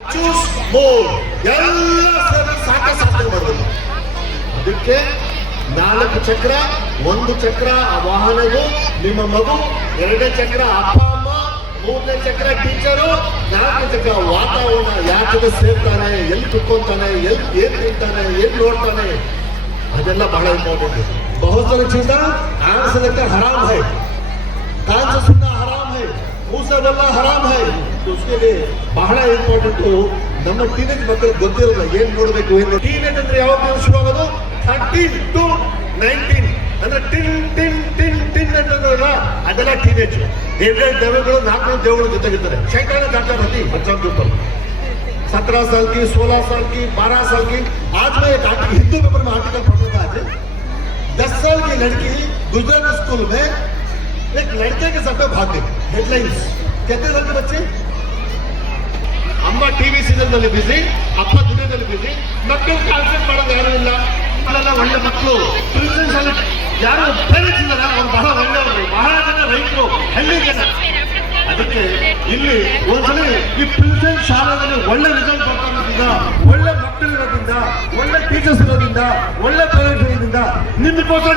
Choose more ಎಲ್ಲ ಸಾಧ್ಯ ಮಾಡಬೇಕು. ಅದಕ್ಕೆ 4 ಚಕ್ರ, 1 ಚಕ್ರ ವಾಹನವು ನಿಮ್ಮ ಮಗು, 2ನೇ ಚಕ್ರ ಅಪ್ಪ ಅಮ್ಮ, 3ನೇ ಚಕ್ರ ಟೀಚರು, 4ನೇ ಚಕ್ರ ವಾತಾವರಣ. ಯಾಕೆ ಸೇರ್ತಾನೆ, ಎಲ್ಲಿ ಕುತ್ಕೊಂತಾನೆ, ಎಲ್ಲಿ ಏನ್ ತಿಂತಾನೆ, ಏನ್ ನೋಡ್ತಾನೆ, ಅದೆಲ್ಲ ಬಹಳ ಇಂಪಾರ್ಟೆಂಟ್. बहुत सारी चीजें आंख से लगता है हराम है, कान से सुनना हराम है, मुंह से बोलना हराम है. तो उसके लिए ಬಹಳ ಇಂಪಾರ್ಟೆಂಟ್. ನಮ್ಮ ಟೀನೇಜ್ ಮಕ್ಕಳಿಗೆ ಗೊತ್ತಿರಲ್ಲ ಏನ್ ನೋಡ್ಬೇಕು, ಏನು. ಟೀನೇಜ್ ಅಂದ್ರೆ ಯಾವಾಗ ಶುರು ಆಗೋದು? 13 to 19 ಅಂದ್ರೆ ಟಿನ್ ಅಂತಂದ್ರಲ್ಲ, ಅದೆಲ್ಲ ಟೀನೇಜ್. 2 ದೇವಗಳು 4 ದೇವಗಳು ಜೊತೆಗಿರ್ತಾರೆ. ಶೈತಾನ जाता रहती बच्चों के ऊपर. 17 साल की, 16 साल की, 12 साल की. आज मैं एक हिंदू पेपर में आर्टिकल पढ़ रहा था. 10 साल की लड़की गुजरात स्कूल में एक लड़के के साथ में भाग गई. हेडलाइंस कहते थे बच्चे, ಅಮ್ಮ ಟಿವಿ ಸೀರಿಯಲ್ ನಲ್ಲಿ ಬಿಸಿ, ಅಪ್ಪ ದುನಿಯಾದಲ್ಲಿ ಬಿಸಿ, ಮಕ್ಕಳು ಕಾನ್ಸಂಟ್ರೇಟ್ ಮಾಡೋದು ಯಾರು ಇಲ್ಲ. ಅಲ್ಲೆಲ್ಲ ಒಳ್ಳೆ ಮಕ್ಕಳು ಪ್ರಿನ್ಸೆಸ್ ಅಲ್ಲಿ ಯಾರು ಪೇರೆಂಟ್ಸ್ ಇದ್ದಾರೆ, ಅವ್ರು ಬಹಳ ಒಳ್ಳೆಯವರು, ಬಹಳ ಜನ ರೈತರು, ಹಳ್ಳಿ ಜನ. ಅದಕ್ಕೆ ಇಲ್ಲಿ ಒಂದ್ಸಲಿ ಈ ಪ್ರಿನ್ಸೆಸ್ ಶಾಲೆಯಲ್ಲಿ ಒಳ್ಳೆ ರಿಸಲ್ಟ್ ಬರ್ತಾ ಇರೋದ್ರಿಂದ, ಒಳ್ಳೆ ಮಕ್ಕಳು ಇರೋದ್ರಿಂದ, ಒಳ್ಳೆ ಟೀಚರ್ಸ್ ಇರೋದ್ರಿಂದ, ಒಳ್ಳೆ ಪೇರೆಂಟ್ಸ್ ಇರೋದ್ರಿಂದ ನಿಮ್ಗೋಸ್ಕರ